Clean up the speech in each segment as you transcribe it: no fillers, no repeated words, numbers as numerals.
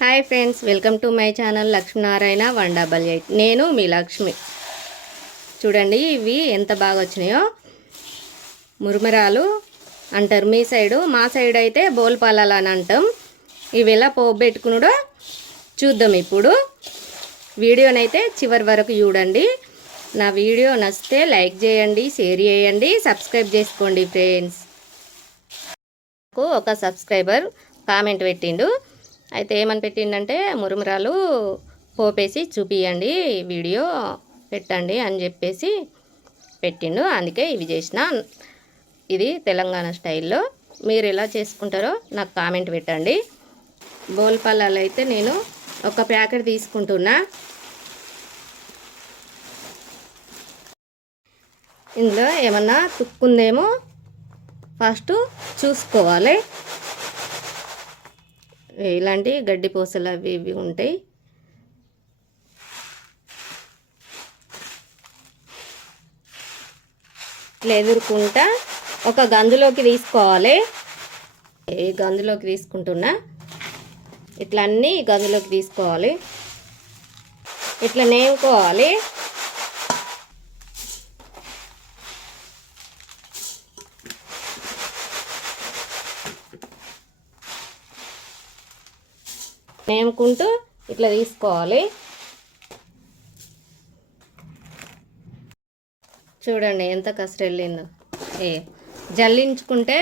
Hi friends, welcome to my channel Lakshminarayana 188. నేను మీ లక్ష్మి. చూడండి ఇవి ఎంత బాగా వచ్చినాయో. మురుమురాలు అంటారు మీ సైడు, మా సైడ్ అయితే బోల్పాలాలు అని అంటాం. ఇవి ఎలా పోబెట్టుకున్నాడో చూద్దాం. ఇప్పుడు వీడియోనైతే చివరి వరకు చూడండి. నా వీడియో నచ్చితే లైక్ చేయండి, షేర్ చేయండి, సబ్స్క్రైబ్ చేసుకోండి ఫ్రెండ్స్. ఒక సబ్స్క్రైబర్ కామెంట్ పెట్టిండు. అయితే ఏమని పెట్టిండంటే మురుమురాలు పోపేసి చూపియండి, వీడియో పెట్టండి అని చెప్పేసి పెట్టిండు. అందుకే ఇవి చేసిన. ఇది తెలంగాణ స్టైల్లో. మీరు ఎలా చేసుకుంటారో నాకు కామెంట్ పెట్టండి. బోల్పాలాలు అయితే నేను ఒక ప్యాకెట్ తీసుకుంటున్నా. ఇందులో ఏమన్నా తుక్కుందేమో ఫస్ట్ చూసుకోవాలి. ఇలాంటి గడ్డి పూసలు అవి ఇవి ఉంటాయి. ఇట్లా ఎదురుకుంటా ఒక గందులోకి తీసుకోవాలి. ఈ గందులోకి తీసుకుంటున్నా. ఇట్లా అన్నీ గందులోకి తీసుకోవాలి. ఇట్లా నేముకోవాలి. నేముకుంటూ ఇట్లా తీసుకోవాలి. చూడండి ఎంత కసరు వెళ్ళిందో. జల్లించుకుంటే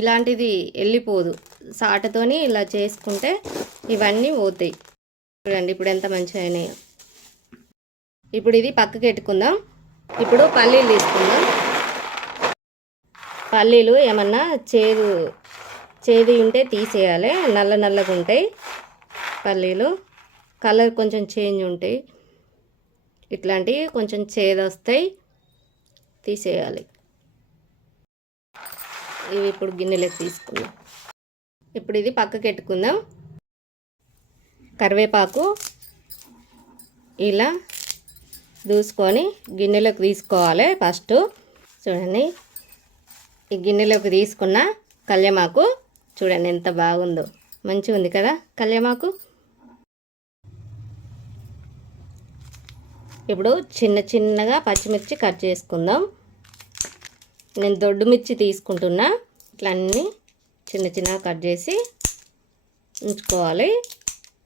ఇలాంటిది వెళ్ళిపోదు. సాటతోని ఇలా చేసుకుంటే ఇవన్నీ పోతాయి. చూడండి ఇప్పుడు ఎంత మంచిగా అయినాయో. ఇప్పుడు ఇది పక్కకి పెట్టుకుందాం. ఇప్పుడు పల్లీలు తీసుకుందాం. పల్లీలు ఏమన్నా చేదు ఉంటే తీసేయాలి. నల్లగా ఉంటాయి పల్లీలు. కలర్ కొంచెం చేంజ్ ఉంటాయి. ఇట్లాంటివి కొంచెం చేదు వస్తాయి, తీసేయాలి. ఇవి ఇప్పుడు గిన్నెలోకి తీసుకుందాం. ఇప్పుడు ఇది పక్కకి పెట్టుకుందాం. కరివేపాకు ఇలా దూసుకొని గిన్నెలోకి తీసుకోవాలి. ఫస్ట్ చూడండి, ఈ గిన్నెలోకి తీసుకున్న కళ్యామాకు చూడండి ఎంత బాగుందో. మంచిగా ఉంది కదా కళ్యామాకు. ఇప్పుడు చిన్నగా పచ్చిమిర్చి కట్ చేసుకుందాం. నేను దొడ్డు మిర్చి తీసుకుంటున్నా. ఇట్లా అన్నీ చిన్నగా కట్ చేసి ఉంచుకోవాలి.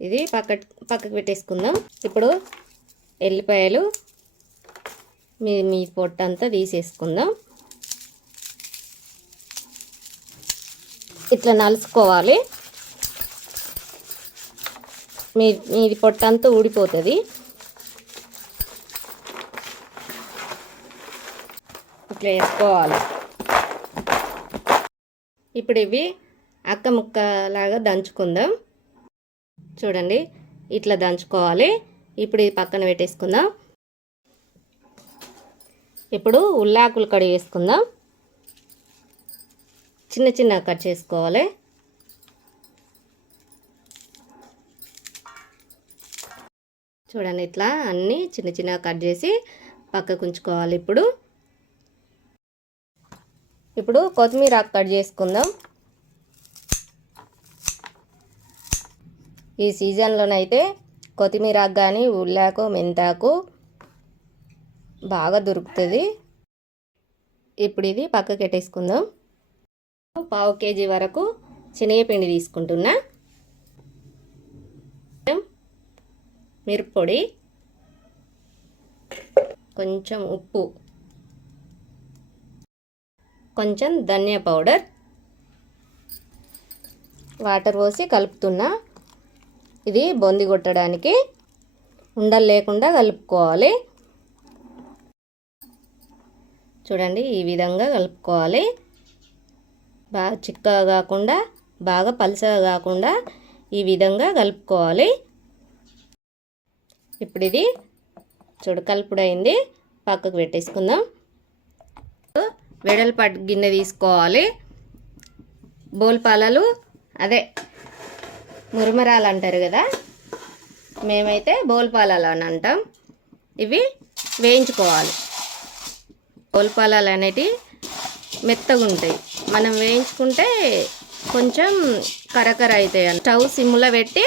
ఇది పక్కకు పెట్టేసుకుందాం. ఇప్పుడు ఎల్లిపాయలు మీ పొట్టంతా తీసేసుకుందాం. ఇట్లా నలుసుకోవాలి. మీది పొట్టంతా ఊడిపోతుంది. ఇట్లా వేసుకోవాలి. ఇప్పుడు ఇవి అక్క ముక్కలాగా దంచుకుందాం. చూడండి ఇట్లా దంచుకోవాలి. ఇప్పుడు ఇది పక్కన పెట్టేసుకుందాం. ఇప్పుడు ఉల్లాకులు కడిగి వేసుకుందాం. చిన్న కట్ చేసుకోవాలి. చూడండి ఇట్లా అన్నీ చిన్న కట్ చేసి పక్కకు ఉంచుకోవాలి. ఇప్పుడు కొత్తిమీర కట్ చేసుకుందాం. ఈ సీజన్లోనైతే కొత్తిమీర కానీ ఉల్లాకు మెంతాకు బాగా దొరుకుతుంది. ఇప్పుడు ఇది పక్కకి పెట్టేసుకుందాం. 1/2 kg వరకు శనగపిండి తీసుకుంటున్నా. మిరప్పొడి, కొంచెం ఉప్పు, కొంచెం ధనియా పౌడర్, వాటర్ పోసి కలుపుతున్నా. ఇది బొంది కొట్టడానికి ఉండలు లేకుండా కలుపుకోవాలి. చూడండి ఈ విధంగా కలుపుకోవాలి. బాగా చిక్కగా కాకుండా బాగా పలుచగా కాకుండా ఈ విధంగా కలుపుకోవాలి. ఇప్పుడు ఇది కలుపుడైంది. పక్కకు పెట్టేసుకుందాం. వెడల్పాటి గిన్నె తీసుకోవాలి. బోల్పాలాలు అదే మురుమురాలు అంటారు కదా, మేమైతే బోల్పాలాలు అని అంటాం. ఇవి వేయించుకోవాలి. బోల్పాలాలు అనేటివి మెత్తగా ఉంటాయి. మనం వేయించుకుంటే కొంచెం కరకర అవుతాయి. స్టవ్ సిమ్లో పెట్టి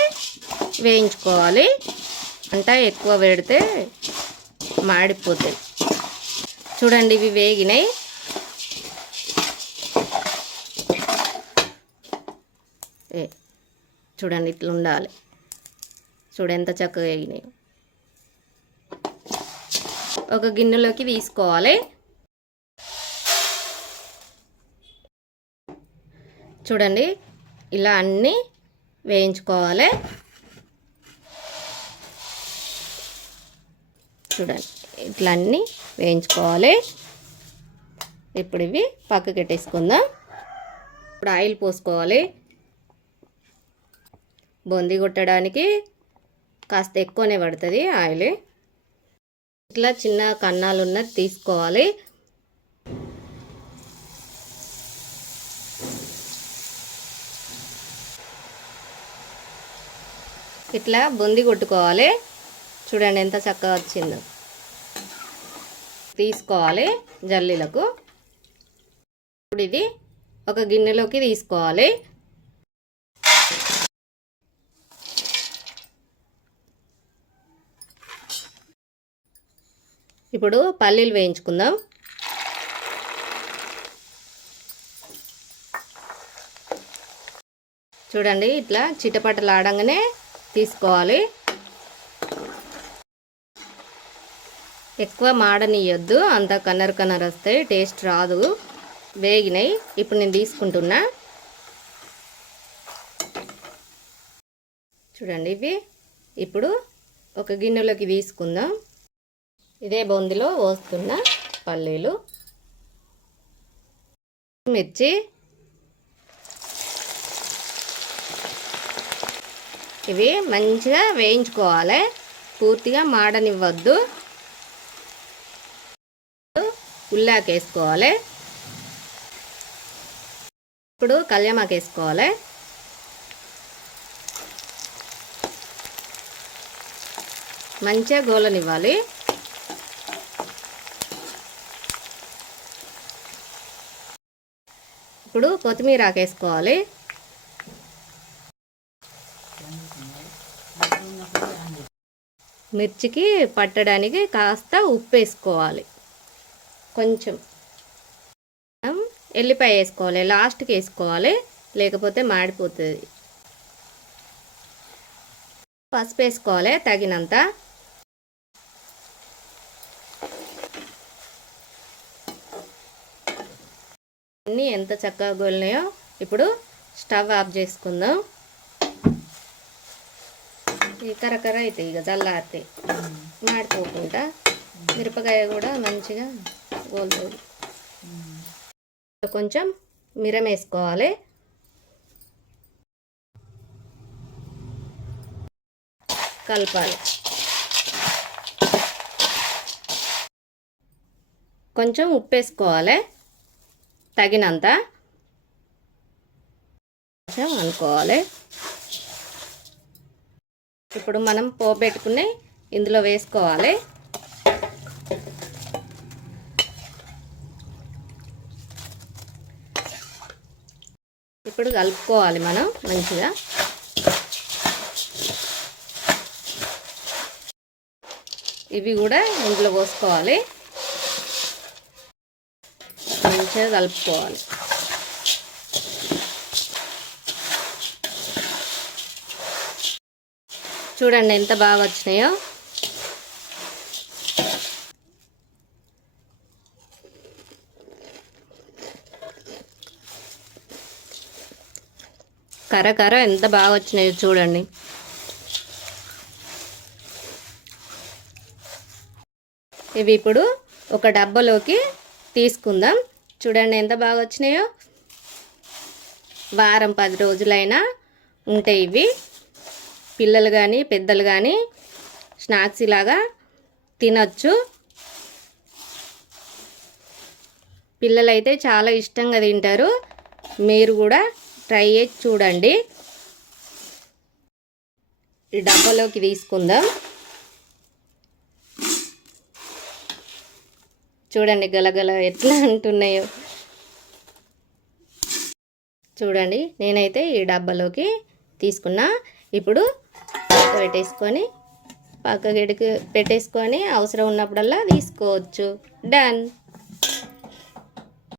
వేయించుకోవాలి. అంటే ఎక్కువ పెడితే మాడిపోతాయి. చూడండి ఇవి వేగినాయి. చూడండి ఇట్లా ఉండాలి. చూడండి ఎంత చక్కగా వేగినాయి. ఒక గిన్నెలోకి తీసుకోవాలి. చూడండి ఇలా అన్నీ వేయించుకోవాలి. చూడండి ఇట్లా అన్నీ వేయించుకోవాలి. ఇప్పుడు ఇవి పక్కకి పెట్టేసుకుందాం. ఇప్పుడు ఆయిల్ పోసుకోవాలి. బొంది కొట్టడానికి కాస్త ఎక్కువనే పడుతుంది ఆయిల్. ఇట్లా చిన్న కన్నాలు ఉన్నది తీసుకోవాలి. ఇట్లా బొంది కొట్టుకోవాలి. చూడండి ఎంత చక్కగా వచ్చిందో. తీసుకోవాలి జల్లీలకు. ఇప్పుడు ఇది ఒక గిన్నెలోకి తీసుకోవాలి. ఇప్పుడు పల్లీలు వేయించుకుందాం. చూడండి ఇట్లా చిటపటలాడంగానే తీసుకోవాలి. ఎక్కువ మాడనియొద్దు, అంత కన్నర్ కన్నర్ వస్తాయి, టేస్ట్ రాదు. వేగినాయి. ఇప్పుడు నేను తీసుకుంటున్నా. చూడండి ఇవి ఇప్పుడు ఒక గిన్నెలోకి తీసుకుందాం. ఇదే బొందిలో పోస్తున్న పల్లీలు, మిర్చి, ఇవి మంచిగా వేయించుకోవాలి. పూర్తిగా మాడనివ్వద్దు. ఉల్లాకు వేసుకోవాలి. ఇప్పుడు కళ్యామాకు వేసుకోవాలి. మంచిగా గోలనివ్వాలి. ఇప్పుడు కొత్తిమీర వేసుకోవాలి. మిర్చికి పట్టడానికి కాస్త ఉప్పు వేసుకోవాలి. కొంచెం ఎల్లిపాయ వేసుకోవాలి. లాస్ట్కి వేసుకోవాలి, లేకపోతే మాడిపోతుంది. పసుపు వేసుకోవాలి తగినంత. అన్నీ ఎంత చక్కగా గోలినాయో. ఇప్పుడు స్టవ్ ఆఫ్ చేసుకుందాం. కరకర అవుతాయి, ఇక చల్లారితే మాడిపోకుండా. మిరపకాయ కూడా మంచిగా గోలుతుంది. కొంచెం మిరం వేసుకోవాలి. కలపాలి. కొంచెం ఉప్పు వేసుకోవాలి తగినంత. కొంచెం అనుకోవాలి. ఇప్పుడు మనం పోపెట్టుకుని ఇందులో వేసుకోవాలి. ఇప్పుడు కలుపుకోవాలి మనం మంచిగా. ఇవి కూడా ఇందులో పోసుకోవాలి. మంచిగా కలుపుకోవాలి. చూడండి ఎంత బాగా వచ్చినాయో. కర ఎంత బాగా వచ్చినాయో చూడండి. ఇవి ఇప్పుడు ఒక డబ్బాలోకి తీసుకుందాం. చూడండి ఎంత బాగా వచ్చినాయో. వారం 10 రోజులైనా ఉంటాయి ఇవి. పిల్లలు కానీ పెద్దలు కానీ స్నాక్స్ ఇలాగా తినచ్చు. పిల్లలైతే చాలా ఇష్టంగా తింటారు. మీరు కూడా ట్రై చేసి చూడండి. ఈ డబ్బాలోకి తీసుకుందాం. చూడండి గలగల ఎట్లా అంటున్నాయో. చూడండి నేనైతే ఈ డబ్బాలోకి తీసుకున్నా. ఇప్పుడు పక్కకి పెట్టేసుకొని అవసరం ఉన్నప్పుడల్లా తీసుకోవచ్చు. డన్.